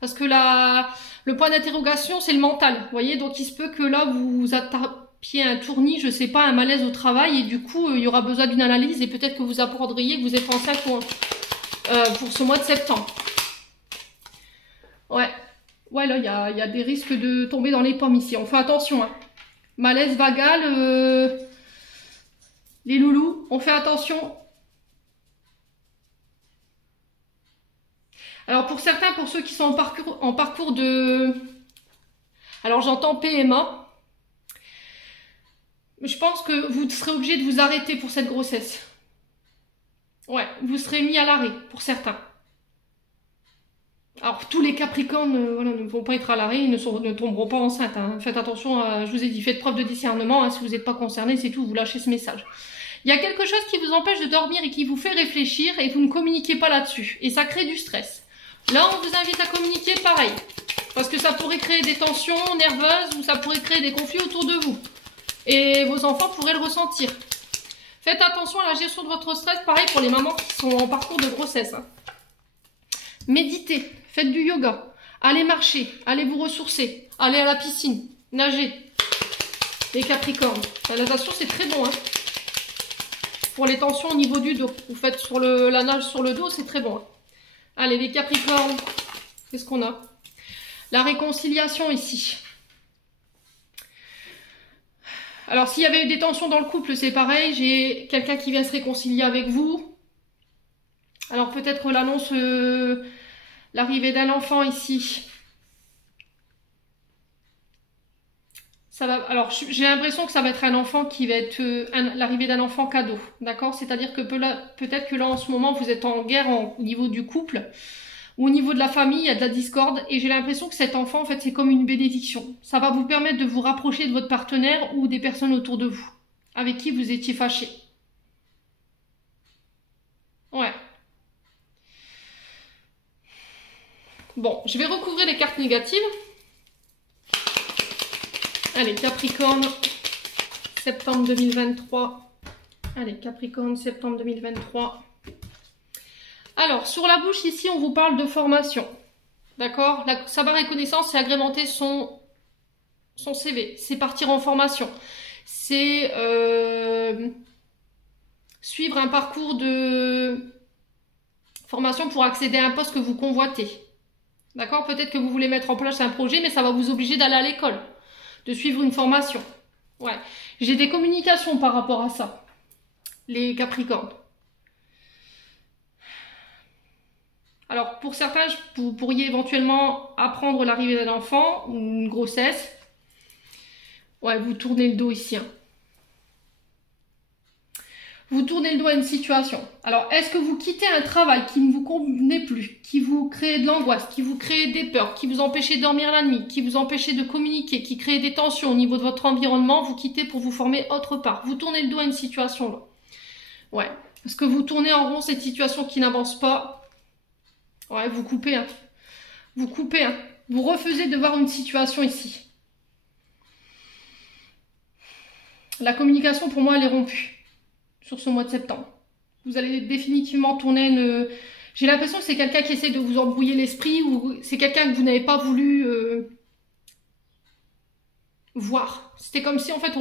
Parce que le point d'interrogation, c'est le mental. Vous voyez, donc il se peut que là, vous tapiez un tournis, je sais pas, un malaise au travail. Et du coup, il y aura besoin d'une analyse. Et peut-être que vous apprendriez que vous êtes enceinte pour ce mois de septembre. Ouais. Ouais, là, il y a des risques de tomber dans les pommes ici. On fait attention, hein. Malaise vagal. Les loulous, on fait attention. Alors, pour certains, pour ceux qui sont en parcours de... Alors, j'entends PMA. Je pense que vous serez obligé de vous arrêter pour cette grossesse. Ouais, vous serez mis à l'arrêt, pour certains. Alors, tous les Capricornes voilà, ne vont pas être à l'arrêt, ils ne tomberont pas enceintes. Hein. Faites attention, je vous ai dit, faites preuve de discernement. Hein, si vous n'êtes pas concerné, c'est tout, vous lâchez ce message. Il y a quelque chose qui vous empêche de dormir et qui vous fait réfléchir et vous ne communiquez pas là-dessus. Et ça crée du stress. Là, on vous invite à communiquer pareil. Parce que ça pourrait créer des tensions nerveuses ou ça pourrait créer des conflits autour de vous. Et vos enfants pourraient le ressentir. Faites attention à la gestion de votre stress, pareil pour les mamans qui sont en parcours de grossesse. Hein. Méditez, faites du yoga, allez marcher, allez vous ressourcer, allez à la piscine, nagez. Les Capricornes, la natation c'est très bon. Hein. Pour les tensions au niveau du dos, vous faites la nage sur le dos, c'est très bon. Hein. Allez, les Capricornes, qu'est-ce qu'on a? La réconciliation ici. Alors, s'il y avait eu des tensions dans le couple, c'est pareil. J'ai quelqu'un qui vient se réconcilier avec vous. Alors, peut-être l'annonce, l'arrivée d'un enfant ici. Ça va, alors, j'ai l'impression que ça va être un enfant qui va être l'arrivée d'un enfant cadeau. D'accord? C'est-à-dire que peut-être que là, en ce moment, vous êtes en guerre au niveau du couple. Ou au niveau de la famille, il y a de la discorde. Et j'ai l'impression que cet enfant, en fait, c'est comme une bénédiction. Ça va vous permettre de vous rapprocher de votre partenaire ou des personnes autour de vous. Avec qui vous étiez fâché. Ouais. Bon, je vais recouvrir les cartes négatives. Allez, Capricorne, septembre 2023. Allez, Capricorne, septembre 2023. Alors, sur la bouche, ici, on vous parle de formation. D'accord? Savoir et connaissance, c'est agrémenter son CV. C'est partir en formation. C'est suivre un parcours de formation pour accéder à un poste que vous convoitez. D'accord? Peut-être que vous voulez mettre en place un projet, mais ça va vous obliger d'aller à l'école, de suivre une formation. Ouais. J'ai des communications par rapport à ça, les Capricornes. Alors, pour certains, vous pourriez éventuellement apprendre l'arrivée d'un enfant ou une grossesse. Ouais, vous tournez le dos ici. Hein. Vous tournez le dos à une situation. Alors, est-ce que vous quittez un travail qui ne vous convenait plus, qui vous crée de l'angoisse, qui vous crée des peurs, qui vous empêchait de dormir la nuit, qui vous empêchait de communiquer, qui crée des tensions au niveau de votre environnement, vous quittez pour vous former autre part. Vous tournez le dos à une situation là. Ouais. Parce que vous tournez en rond cette situation qui n'avance pas. Ouais, vous coupez. Hein. Vous coupez. Hein. Vous refusez de voir une situation ici. La communication, pour moi, elle est rompue sur ce mois de septembre. Vous allez définitivement tourner une... J'ai l'impression que c'est quelqu'un qui essaie de vous embrouiller l'esprit ou c'est quelqu'un que vous n'avez pas voulu voir. C'était comme si, en fait,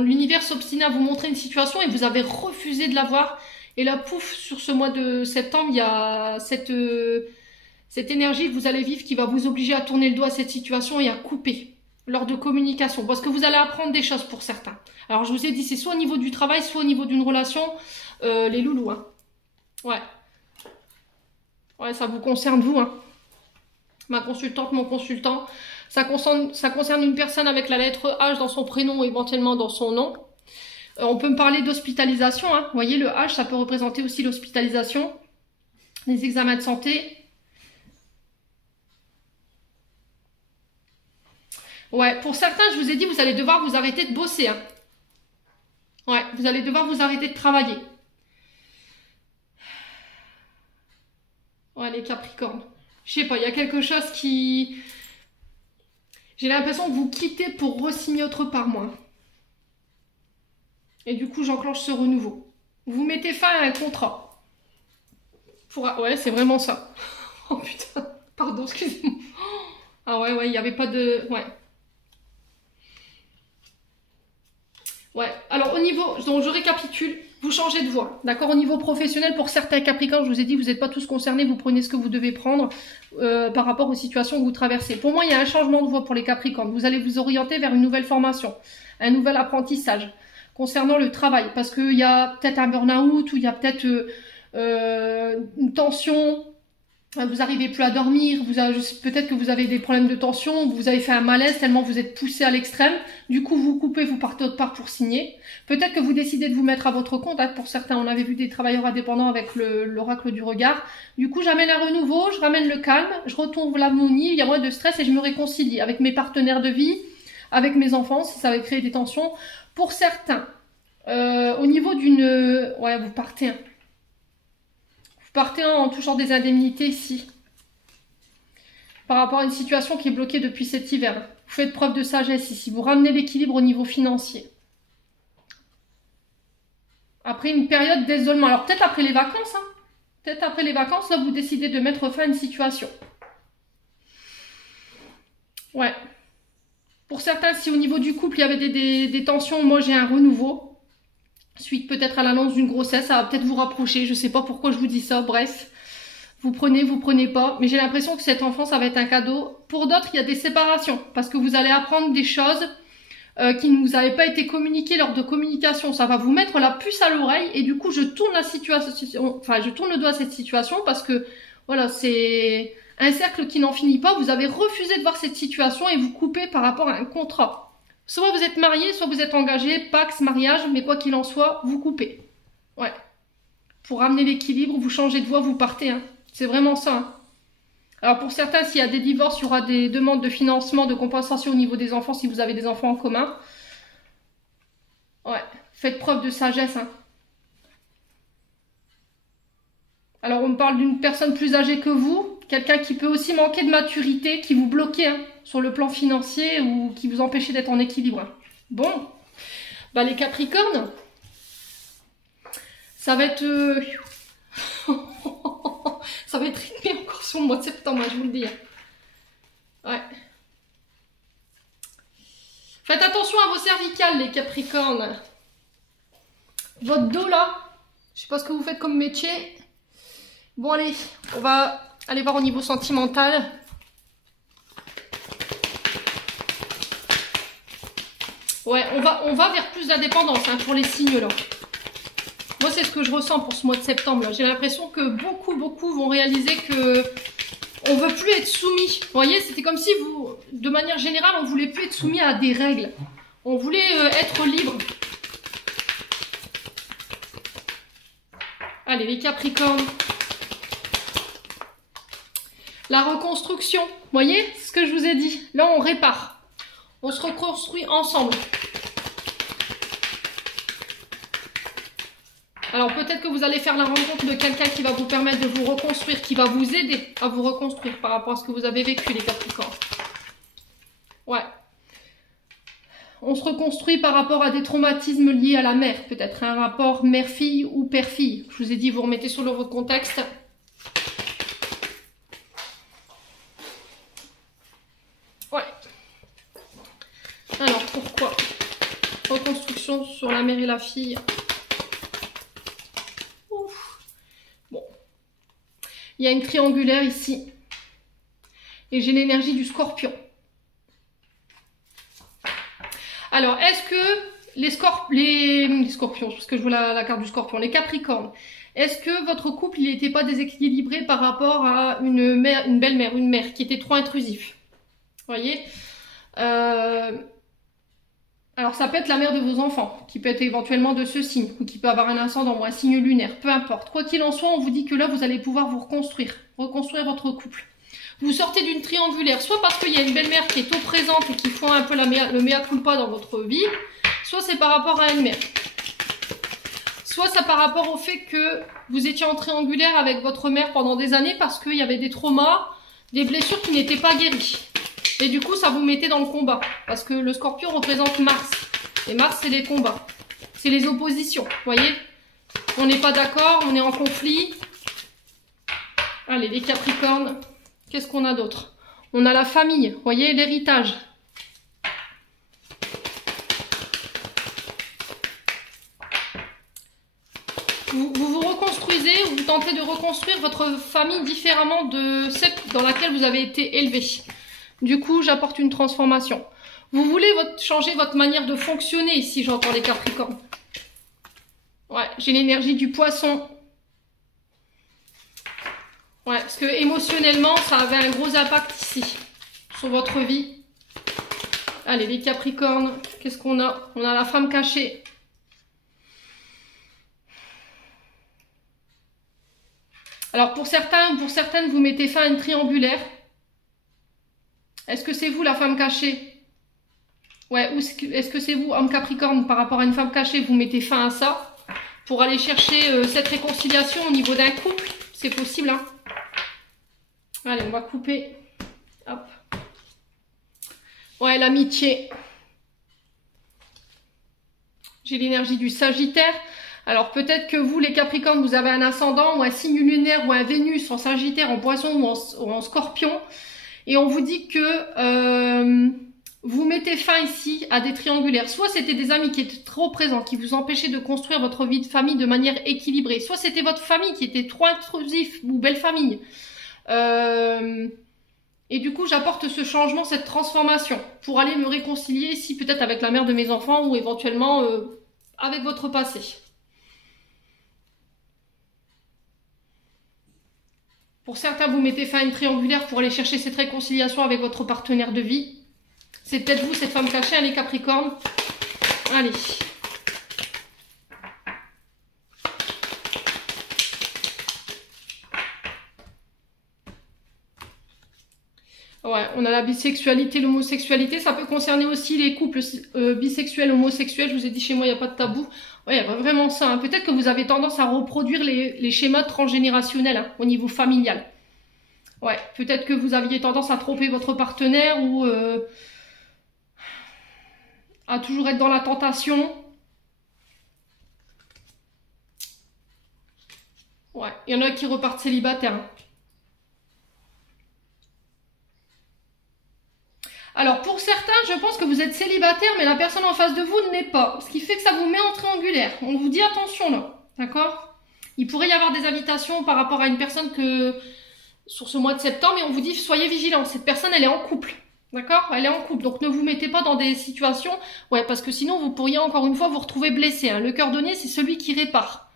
l'univers s'obstinait à vous montrer une situation et vous avez refusé de la voir. Et là, pouf, sur ce mois de septembre, il y a cette énergie que vous allez vivre qui va vous obliger à tourner le dos à cette situation et à couper lors de communication. Parce que vous allez apprendre des choses pour certains. Alors, je vous ai dit, c'est soit au niveau du travail, soit au niveau d'une relation, les loulous. Hein. Ouais. Ouais, ça vous concerne vous. Hein. Ma consultante, mon consultant. Ça concerne une personne avec la lettre H dans son prénom ou éventuellement dans son nom. On peut me parler d'hospitalisation. Hein. Vous voyez, le H, ça peut représenter aussi l'hospitalisation. Les examens de santé. Ouais, pour certains, je vous ai dit, vous allez devoir vous arrêter de bosser. Hein. Ouais, vous allez devoir vous arrêter de travailler. Ouais, les Capricornes. Je sais pas, il y a quelque chose qui... J'ai l'impression que vous quittez pour re-signer autre part, moi. Et du coup, j'enclenche ce renouveau. Vous mettez fin à un contrat. Ouais, c'est vraiment ça. Oh putain, pardon, excusez-moi. Ah ouais, il n'y avait pas de... Ouais. Ouais, alors au niveau... Donc je récapitule. Vous changez de voie, d'accord? Au niveau professionnel, pour certains Capricornes, je vous ai dit, vous n'êtes pas tous concernés, vous prenez ce que vous devez prendre par rapport aux situations que vous traversez. Pour moi, il y a un changement de voie pour les Capricornes. Vous allez vous orienter vers une nouvelle formation, un nouvel apprentissage concernant le travail, parce qu'il y a peut-être un burn-out ou il y a peut-être une tension, vous n'arrivez plus à dormir, peut-être que vous avez des problèmes de tension, vous avez fait un malaise tellement vous êtes poussé à l'extrême, du coup vous coupez, vous partez autre part pour signer. Peut-être que vous décidez de vous mettre à votre compte, hein. Pour certains, on avait vu des travailleurs indépendants avec l'oracle du regard. Du coup, j'amène un renouveau, je ramène le calme, je retrouve l'harmonie, il y a moins de stress et je me réconcilie avec mes partenaires de vie, avec mes enfants, si ça avait créé des tensions. Pour certains, au niveau d'une... Ouais, vous partez... Hein. Partez en touchant des indemnités ici. Par rapport à une situation qui est bloquée depuis cet hiver. Vous faites preuve de sagesse ici. Vous ramenez l'équilibre au niveau financier. Après une période d'isolement. Alors peut-être après les vacances. Hein. Peut-être après les vacances, là, vous décidez de mettre fin à une situation. Ouais. Pour certains, si au niveau du couple, il y avait des tensions, moi j'ai un renouveau. Suite peut-être à l'annonce d'une grossesse, ça va peut-être vous rapprocher, je sais pas pourquoi je vous dis ça, bref. Vous prenez pas, mais j'ai l'impression que cet enfant, ça va être un cadeau. Pour d'autres, il y a des séparations, parce que vous allez apprendre des choses qui ne vous avaient pas été communiquées lors de communication. Ça va vous mettre la puce à l'oreille, et du coup, je tourne la situation, enfin, je tourne le doigt à cette situation, parce que, voilà, c'est un cercle qui n'en finit pas. Vous avez refusé de voir cette situation et vous coupez par rapport à un contrat. Soit vous êtes marié, soit vous êtes engagé, pax, mariage, mais quoi qu'il en soit, vous coupez. Ouais. Pour ramener l'équilibre, vous changez de voie, vous partez. Hein. C'est vraiment ça. Hein. Alors pour certains, s'il y a des divorces, il y aura des demandes de financement, de compensation au niveau des enfants, si vous avez des enfants en commun. Ouais. Faites preuve de sagesse. Hein. Alors on me parle d'une personne plus âgée que vous, quelqu'un qui peut aussi manquer de maturité, qui vous bloquait, hein, sur le plan financier ou qui vous empêchait d'être en équilibre. Bon, bah les Capricornes, ça va être... ça va être rythmé encore sur le mois de septembre, je vous le dis. Ouais. Faites attention à vos cervicales, les Capricornes. Votre dos là, je sais pas ce que vous faites comme métier. Bon allez, on va aller voir au niveau sentimental. Ouais, on va vers plus d'indépendance, hein, pour les signes là. Moi, c'est ce que je ressens pour ce mois de septembre. J'ai l'impression que beaucoup vont réaliser que on veut plus être soumis. Vous voyez, c'était comme si vous, de manière générale, on voulait plus être soumis à des règles. On voulait être libre. Allez, les Capricornes. La reconstruction. Vous voyez ce que je vous ai dit? Là, on répare. On se reconstruit ensemble. Alors peut-être que vous allez faire la rencontre de quelqu'un qui va vous permettre de vous reconstruire, qui va vous aider à vous reconstruire par rapport à ce que vous avez vécu, les Capricornes. Ouais. On se reconstruit par rapport à des traumatismes liés à la mère, peut-être un rapport mère-fille ou père-fille. Je vous ai dit, vous remettez sur le contexte. Ouais. Alors pourquoi? Reconstruction sur la mère et la fille. Il y a une triangulaire ici. Et j'ai l'énergie du Scorpion. Alors, est-ce que les Scorpions, parce que je vois la carte du Scorpion, les Capricornes, est-ce que votre couple, il n'était pas déséquilibré par rapport à une belle-mère, une mère qui était trop intrusif? Vous voyez? Alors, ça peut être la mère de vos enfants, qui peut être éventuellement de ce signe, ou qui peut avoir un ascendant ou un signe lunaire, peu importe. Quoi qu'il en soit, on vous dit que là, vous allez pouvoir vous reconstruire votre couple. Vous sortez d'une triangulaire, soit parce qu'il y a une belle-mère qui est au présente et qui font un peu le mea culpa dans votre vie, soit c'est par rapport à une mère. Soit c'est par rapport au fait que vous étiez en triangulaire avec votre mère pendant des années parce qu'il y avait des traumas, des blessures qui n'étaient pas guéries. Et du coup, ça vous mettait dans le combat. Parce que le Scorpion représente Mars. Et Mars, c'est les combats. C'est les oppositions. Vous voyez? On n'est pas d'accord, on est en conflit. Allez, les Capricornes. Qu'est-ce qu'on a d'autre? On a la famille. Vous voyez? L'héritage. Vous vous reconstruisez ou vous tentez de reconstruire votre famille différemment de celle dans laquelle vous avez été élevé. Du coup, j'apporte une transformation. Vous voulez changer votre manière de fonctionner ici, j'entends les Capricornes. Ouais, j'ai l'énergie du Poisson. Ouais, parce que émotionnellement, ça avait un gros impact ici, sur votre vie. Allez, les Capricornes, qu'est-ce qu'on a? On a la femme cachée. Alors, pour certains, pour certaines, vous mettez fin à une triangulaire. Est-ce que c'est vous la femme cachée? Ouais, ou est-ce que c'est vous, homme Capricorne, par rapport à une femme cachée, vous mettez fin à ça pour aller chercher cette réconciliation au niveau d'un couple? C'est possible, hein? Allez, on va couper. Hop. Ouais, l'amitié. J'ai l'énergie du Sagittaire. Alors peut-être que vous, les Capricornes, vous avez un ascendant ou un signe lunaire ou un Vénus en Sagittaire, en Poisson ou en Scorpion. Et on vous dit que vous mettez fin ici à des triangulaires. Soit c'était des amis qui étaient trop présents, qui vous empêchaient de construire votre vie de famille de manière équilibrée. Soit c'était votre famille qui était trop intrusif ou belle famille. Et du coup, j'apporte ce changement, cette transformation pour aller me réconcilier ici peut-être avec la mère de mes enfants ou éventuellement avec votre passé. Pour certains, vous mettez fin à une triangulaire pour aller chercher cette réconciliation avec votre partenaire de vie. C'est peut-être vous, cette femme cachée, hein, les Capricornes. Allez. Ouais, on a la bisexualité, l'homosexualité. Ça peut concerner aussi les couples bisexuels, homosexuels. Je vous ai dit, chez moi, il n'y a pas de tabou. Ouais, il y a vraiment ça. Hein. Peut-être que vous avez tendance à reproduire les schémas transgénérationnels hein, au niveau familial. Ouais, peut-être que vous aviez tendance à tromper votre partenaire ou à toujours être dans la tentation. Ouais, il y en a qui repartent célibataires. Hein. Alors, pour certains, je pense que vous êtes célibataire, mais la personne en face de vous ne l'est pas. Ce qui fait que ça vous met en triangulaire. On vous dit attention là, d'accord? Il pourrait y avoir des invitations par rapport à une personne que sur ce mois de septembre, et on vous dit soyez vigilants. Cette personne, elle est en couple, d'accord? Elle est en couple, donc ne vous mettez pas dans des situations... Ouais, parce que sinon, vous pourriez encore une fois vous retrouver blessé. Hein. Le cœur donné, c'est celui qui répare.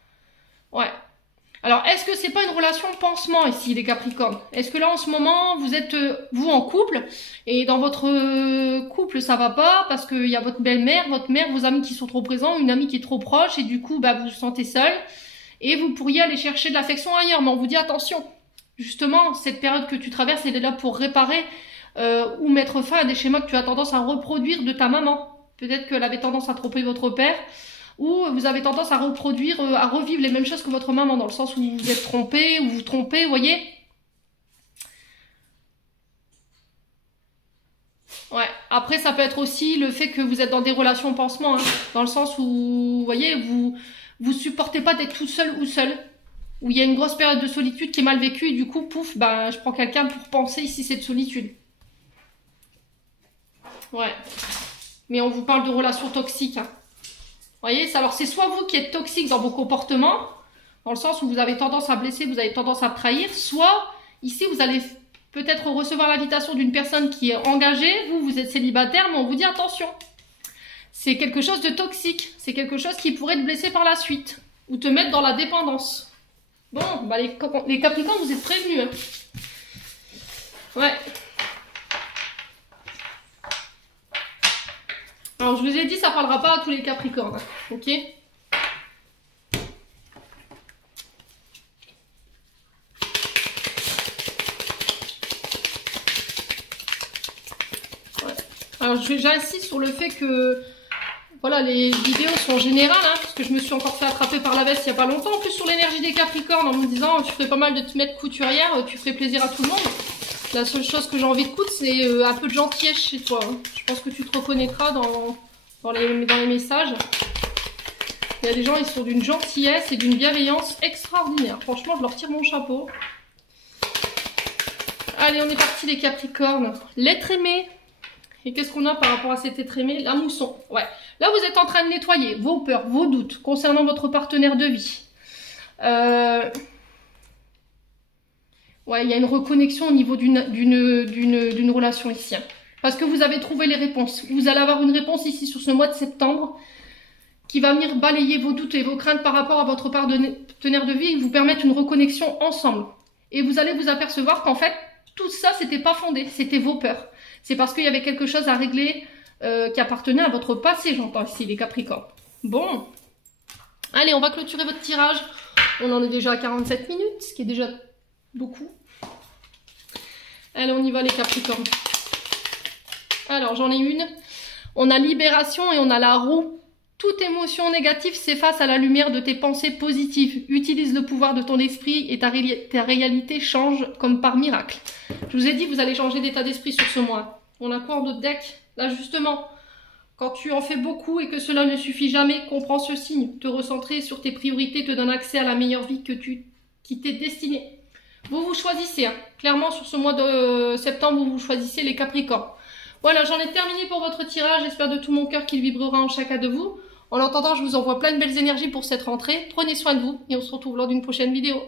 Ouais. Alors, est-ce que c'est pas une relation pansement ici, les Capricornes? Est-ce que là, en ce moment, vous êtes, vous, en couple, et dans votre couple, ça va pas, parce qu'il y a votre belle-mère, votre mère, vos amis qui sont trop présents, une amie qui est trop proche, et du coup, bah, vous vous sentez seul. et vous pourriez aller chercher de l'affection ailleurs. Mais on vous dit attention, justement, cette période que tu traverses, elle est là pour réparer ou mettre fin à des schémas que tu as tendance à reproduire de ta maman. Peut-être qu'elle avait tendance à tromper votre père, ou vous avez tendance à reproduire, à revivre les mêmes choses que votre maman, dans le sens où vous vous êtes trompé, ou vous trompez, vous voyez. Ouais, après ça peut être aussi le fait que vous êtes dans des relations pansement, hein, dans le sens où, vous voyez, vous supportez pas d'être tout seul ou seul, où il y a une grosse période de solitude qui est mal vécue, et du coup, pouf, ben, je prends quelqu'un pour penser ici cette solitude. Ouais. Mais on vous parle de relations toxiques. Hein. Vous voyez, alors c'est soit vous qui êtes toxique dans vos comportements, dans le sens où vous avez tendance à blesser, vous avez tendance à trahir, soit ici vous allez peut-être recevoir l'invitation d'une personne qui est engagée, vous êtes célibataire, mais on vous dit attention. C'est quelque chose de toxique, c'est quelque chose qui pourrait te blesser par la suite, ou te mettre dans la dépendance. Bon, bah les Capricornes, vous êtes prévenus. Hein. Ouais. Alors, je vous ai dit, ça parlera pas à tous les Capricornes, hein, ok? Ouais. Alors, j'insiste sur le fait que, voilà, les vidéos sont générales, hein, parce que je me suis encore fait attraper par la veste il y a pas longtemps, en plus sur l'énergie des Capricornes, en me disant, tu ferais pas mal de te mettre couturière, tu ferais plaisir à tout le monde. La seule chose que j'ai envie de coudre, c'est un peu de gentillesse chez toi. Hein. Je pense que tu te reconnaîtras dans les messages. Il y a des gens, ils sont d'une gentillesse et d'une bienveillance extraordinaire. Franchement, je leur tire mon chapeau. Allez, on est parti les Capricornes. L'être aimé. Et qu'est-ce qu'on a par rapport à cet être aimé? La mousson. Ouais. Là, vous êtes en train de nettoyer vos peurs, vos doutes concernant votre partenaire de vie. Ouais, il y a une reconnexion au niveau d'une relation ici. Hein. Parce que vous avez trouvé les réponses. Vous allez avoir une réponse ici sur ce mois de septembre qui va venir balayer vos doutes et vos craintes par rapport à votre partenaire de vie et vous permettre une reconnexion ensemble. Et vous allez vous apercevoir qu'en fait, tout ça, c'était pas fondé. C'était vos peurs. C'est parce qu'il y avait quelque chose à régler qui appartenait à votre passé, j'entends ici, les Capricornes. Bon. Allez, on va clôturer votre tirage. On en est déjà à 47 minutes, ce qui est déjà beaucoup. Allez, on y va les Capricornes. Alors, j'en ai une. On a libération et on a la roue. Toute émotion négative s'efface à la lumière de tes pensées positives. Utilise le pouvoir de ton esprit et ta réalité change comme par miracle. Je vous ai dit, vous allez changer d'état d'esprit sur ce mois. On a quoi en d'autres decks? Là, justement, quand tu en fais beaucoup et que cela ne suffit jamais, comprends ce signe. Te recentrer sur tes priorités te donne accès à la meilleure vie qui t'est destinée. Vous choisissez. Hein. Clairement, sur ce mois de septembre, vous choisissez les Capricornes. Voilà, j'en ai terminé pour votre tirage. J'espère de tout mon cœur qu'il vibrera en chacun de vous. En attendant, je vous envoie plein de belles énergies pour cette rentrée. Prenez soin de vous et on se retrouve lors d'une prochaine vidéo.